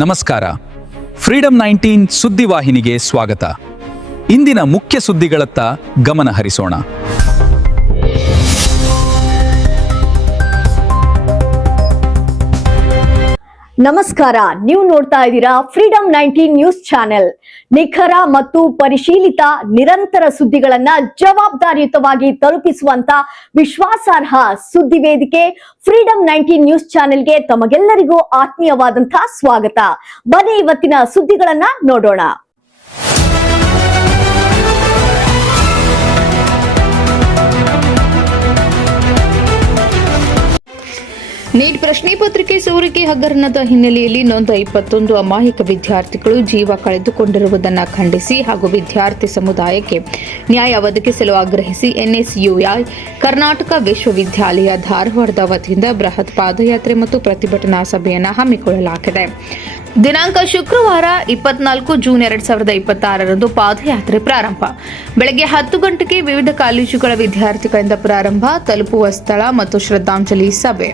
ನಮಸ್ಕಾರ. ಫ್ರೀಡಂ 19 ಸುದ್ದಿವಾಹಿನಿಗೆ ಸ್ವಾಗತ. ಇಂದಿನ ಮುಖ್ಯ ಸುದ್ದಿಗಳತ್ತ ಗಮನ ಹರಿಸೋಣ. ನಮಸ್ಕಾರ, ನೀವು ನೋಡ್ತಾ ಇದ್ದೀರಾ ಫ್ರೀಡಂ 19 ನ್ಯೂಸ್ ಚಾನೆಲ್. ನಿಖರ ಮತ್ತು ಪರಿಶೀಲಿತ ನಿರಂತರ ಸುದ್ದಿಗಳನ್ನ ಜವಾಬ್ದಾರಿಯುತವಾಗಿ ತಲುಪಿಸುವಂತ ವಿಶ್ವಾಸಾರ್ಹ ಸುದ್ದಿ ವೇದಿಕೆ ಫ್ರೀಡಂ 19 ನ್ಯೂಸ್ ಚಾನೆಲ್ಗೆ ತಮಗೆಲ್ಲರಿಗೂ ಆತ್ಮೀಯವಾದಂತಹ ಸ್ವಾಗತ. ಬನ್ನಿ ಇವತ್ತಿನ ಸುದ್ದಿಗಳನ್ನ ನೋಡೋಣ. ನೀಟ್ ಪ್ರಶ್ನೆ ಪತ್ರಿಕೆ ಸೋರಿಕೆ ಹಗರಣದ ಹಿನ್ನೆಲೆಯಲ್ಲಿ ನೊಂದ 21 ಅಮಾಯಕ ವಿದ್ಯಾರ್ಥಿಗಳು ಜೀವ ಕಳೆದುಕೊಂಡಿರುವುದನ್ನು ಖಂಡಿಸಿ ಹಾಗೂ ವಿದ್ಯಾರ್ಥಿ ಸಮುದಾಯಕ್ಕೆ ನ್ಯಾಯ ಒದಗಿಸಲು ಆಗ್ರಹಿಸಿ ಎನ್ಎಸ್ಯುಐ ಕರ್ನಾಟಕ ವಿಶ್ವವಿದ್ಯಾಲಯ ಧಾರವಾಡದ ವತಿಯಿಂದ ಬೃಹತ್ ಪಾದಯಾತ್ರೆ ಮತ್ತು ಪ್ರತಿಭಟನಾ ಸಭೆಯನ್ನು ಹಮ್ಮಿಕೊಳ್ಳಲಾಗಿದೆ. ದಿನಾಂಕ ಶುಕ್ರವಾರ 24 ಜೂನ್ 2026ರಂದು ಪಾದಯಾತ್ರೆ ಪ್ರಾರಂಭ. ಬೆಳಗ್ಗೆ 10 ಗಂಟೆಗೆ ವಿವಿಧ ಕಾಲೇಜುಗಳ ವಿದ್ಯಾರ್ಥಿಗಳಿಂದ ಪ್ರಾರಂಭ, ತಲುಪುವ ಸ್ಥಳ ಮತ್ತು ಶ್ರದ್ಧಾಂಜಲಿ ಸಭೆ.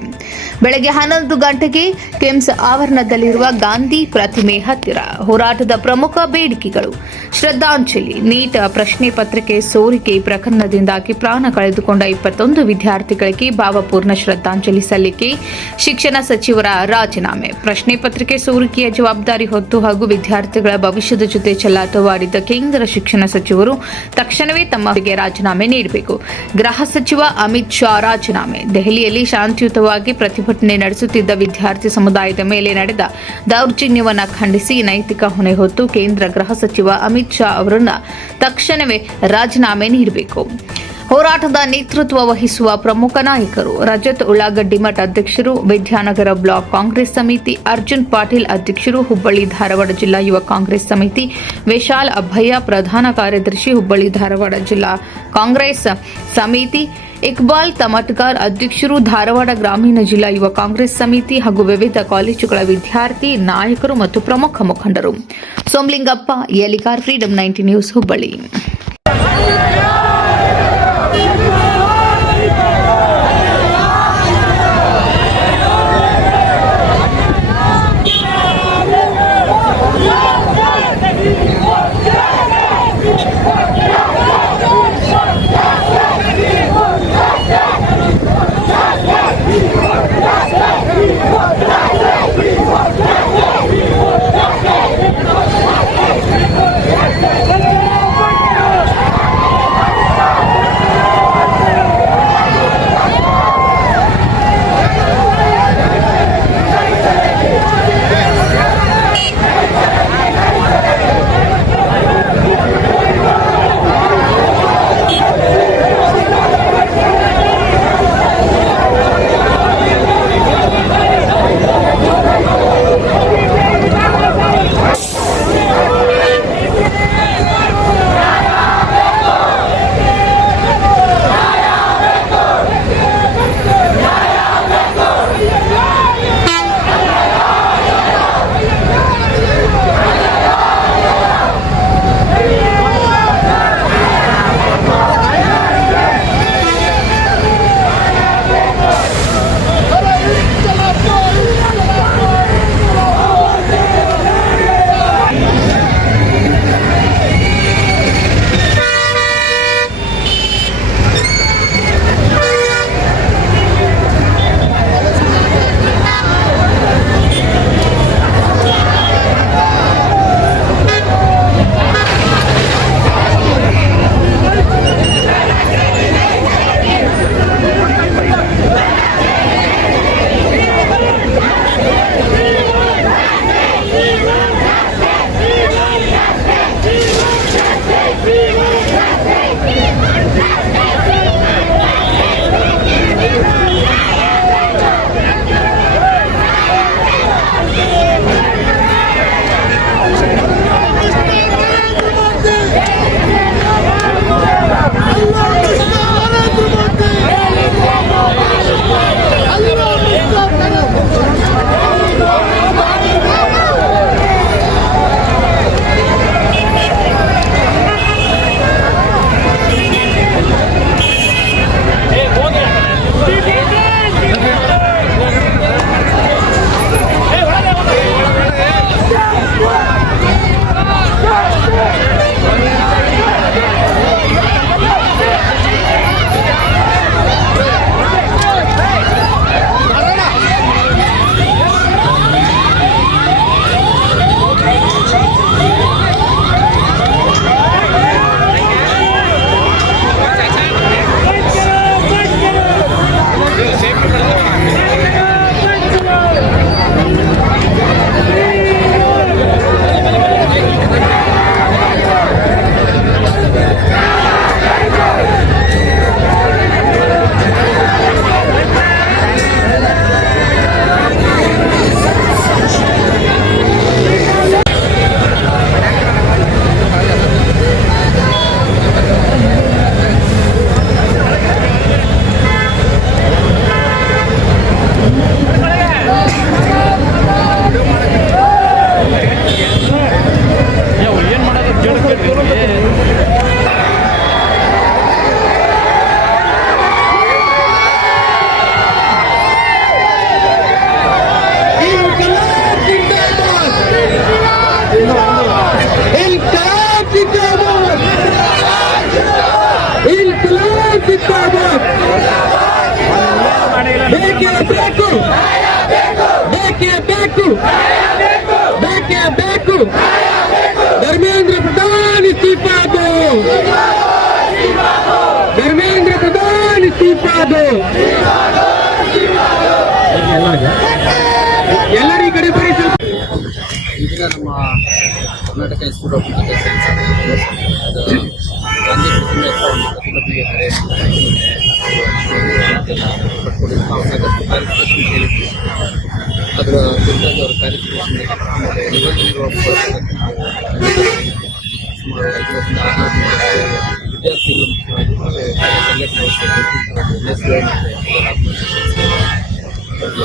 ಬೆಳಗ್ಗೆ 11 ಗಂಟೆಗೆ ಕೆಮ್ಸ್ ಆವರಣದಲ್ಲಿರುವ ಗಾಂಧಿ ಪ್ರತಿಮೆ ಹತ್ತಿರ ಹೋರಾಟದ ಪ್ರಮುಖ ಬೇಡಿಕೆಗಳು, ಶ್ರದ್ಧಾಂಜಲಿ. ನೀಟ್ ಪ್ರಶ್ನೆ ಪತ್ರಿಕೆ ಸೋರಿಕೆ ಪ್ರಕರಣದಿಂದಾಗಿ ಪ್ರಾಣ ಕಳೆದುಕೊಂಡ 21 ವಿದ್ಯಾರ್ಥಿಗಳಿಗೆ ಭಾವಪೂರ್ಣ ಶ್ರದ್ಧಾಂಜಲಿ ಸಲ್ಲಿಕೆ, ಶಿಕ್ಷಣ ಸಚಿವರ ರಾಜೀನಾಮೆ. ಪ್ರಶ್ನೆ ಪತ್ರಿಕೆ ಸೋರಿಕೆಯ ಜವಾಬ್ದಾರಿ ಹೊತ್ತು ಹಾಗೂ ವಿದ್ಯಾರ್ಥಿಗಳ ಭವಿಷ್ಯದ ಜೊತೆ ಚೆಲ್ಲಾಟವಾಡಿದ್ದ ಕೇಂದ್ರ ಶಿಕ್ಷಣ ಸಚಿವರು ತಕ್ಷಣವೇ ತಮ್ಮ ರಾಜೀನಾಮೆ ನೀಡಬೇಕು. ಗೃಹ ಸಚಿವ ಅಮಿತ್ ಶಾ ರಾಜೀನಾಮೆ. ದೆಹಲಿಯಲ್ಲಿ ಶಾಂತಿಯುತವಾಗಿ ಪ್ರತಿಭಟನೆ ನಡೆಸುತ್ತಿದ್ದ ವಿದ್ಯಾರ್ಥಿ ಸಮುದಾಯದ ಮೇಲೆ ನಡೆದ ದೌರ್ಜನ್ಯವನ್ನು ಖಂಡಿಸಿ ನೈತಿಕ ಹೊಣೆ ಹೊತ್ತು ಕೇಂದ್ರ ಗೃಹ ಸಚಿವ ಅಮಿತ್ ಶಾ ಅವರನ್ನು ತಕ್ಷಣವೇ ರಾಜೀನಾಮೆ ನೀಡಬೇಕು. ಹೋರಾಟದ ನೇತೃತ್ವ ವಹಿಸುವ ಪ್ರಮುಖ ನಾಯಕರು: ರಜತ್ ಉಳ್ಳಾಗಡ್ಡಿ ಮಠ ಅಧ್ಯಕ್ಷರು, ವಿದ್ಯಾನಗರ ಬ್ಲಾಕ್ ಕಾಂಗ್ರೆಸ್ ಸಮಿತಿ ಅರ್ಜುನ್ ಪಾಟೀಲ್ ಅಧ್ಯಕ್ಷರು, ಹುಬ್ಬಳ್ಳಿ ಧಾರವಾಡ ಜಿಲ್ಲಾ ಯುವ ಕಾಂಗ್ರೆಸ್ ಸಮಿತಿ ವಿಶಾಲ್ ಅಭಯ್ಯ ಪ್ರಧಾನ ಕಾರ್ಯದರ್ಶಿ, ಹುಬ್ಬಳ್ಳಿ ಧಾರವಾಡ ಜಿಲ್ಲಾ ಕಾಂಗ್ರೆಸ್ ಸಮಿತಿ ಇಕ್ಬಾಲ್ ತಮಟ್ಗಾರ್ ಅಧ್ಯಕ್ಷರು, ಧಾರವಾಡ ಗ್ರಾಮೀಣ ಜಿಲ್ಲಾ ಯುವ ಕಾಂಗ್ರೆಸ್ ಸಮಿತಿ ಹಾಗೂ ವಿವಿಧ ಕಾಲೇಜುಗಳ ವಿದ್ಯಾರ್ಥಿ ನಾಯಕರು ಮತ್ತು ಪ್ರಮುಖ ಮುಖಂಡರು. Somalingappa Yaligar, freedom 19 news, Hubballi. ಧರ್ಮೇಂದ್ರ ಪ್ರಧಾನ್ ಇಸ್ತೀಫಾ दो ಧರ್ಮೇಂದ್ರ ಪ್ರಧಾನ್ ಇಸ್ತೀಫಾ दो ಎಲ್ಲರೂ ಈ ಕಡೆ ಬರೀ ಸ್ವಲ್ಪ. ಈಗ ನಮ್ಮ Karnataka institute of medical science Gandhi ಪ್ರತಿಮೆ ಹತ್ರ ಒಂದು ಪ್ರತಿಭಟನೆಗೆ ಕರೆ ಪಡ್ಕೊಂಡಿದ್ದು ನಾವು ಸಾಕಷ್ಟು ಕ್ಲಾರಿಫಿಕೇಶನ್ ಕೇಳಿದ್ವಿ. ಅದರ ಕುರಿತಾಗಿ ಅವರ ಕ್ಲಾರಿಫಿಕೇಶನ್ ಆಮೇಲೆ ನಿಬಂಧನೆಗಳು ಸುಮಾರು 5 ವಿದ್ಯಾರ್ಥಿಗಳು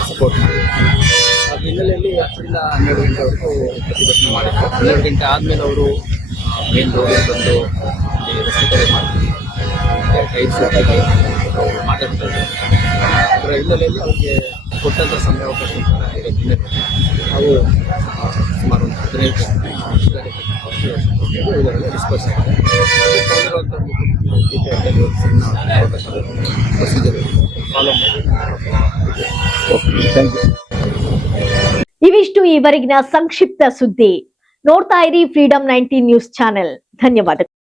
ಸಪೋರ್ಟ್ ಮಾಡಿದ್ರು. ಆ ಹಿನ್ನೆಲೆಯಲ್ಲಿ 10ರಿಂದ 12 ಗಂಟೆವರೆಗೂ ಪ್ರತಿಭಟನೆ ಮಾಡಿದ್ರು. 12 ಗಂಟೆ ಆದಮೇಲೆ ಅವರು ಮೇನ್ ರೋಡಿಗೆ ಬಂದು ಇಲ್ಲಿ ರಸ್ತೆ ತಡೆ ಮಾಡ್ತೀವಿ ಟೈರ್ ಸುಟ್ಟಾಗಿ ಅವರು ಮಾತಾಡ್ತಾ ಇದ್ದಾರೆ. ಅದರ ಹಿನ್ನೆಲೆಯಲ್ಲಿ ಅವ್ರಿಗೆ ಕೊಟ್ಟಂಥ ಸಮಯಾವಕಾಶ ಹಿನ್ನೆಲೆ ನಾವು ಸುಮಾರು ಒಂದು 15 ಇದರಲ್ಲಿ ಡಿಸ್ಪರ್ಸ್ ಆಗಿದೆ. ಬಂದಿರುವಂಥ ಸಣ್ಣ ಪ್ರೊಸೀಜರ್ ಫಾಲೋ ಮಾಡಿ. Thank you. ಇವಿಷ್ಟು ಈವರೆಗಿನ ಸಂಕ್ಷಿಪ್ತ ಸುದ್ದಿ. ನೋಡ್ತಾ ಇರಿ ಫ್ರೀಡಂ 19 ನ್ಯೂಸ್ ಚಾನೆಲ್. ಧನ್ಯವಾದ.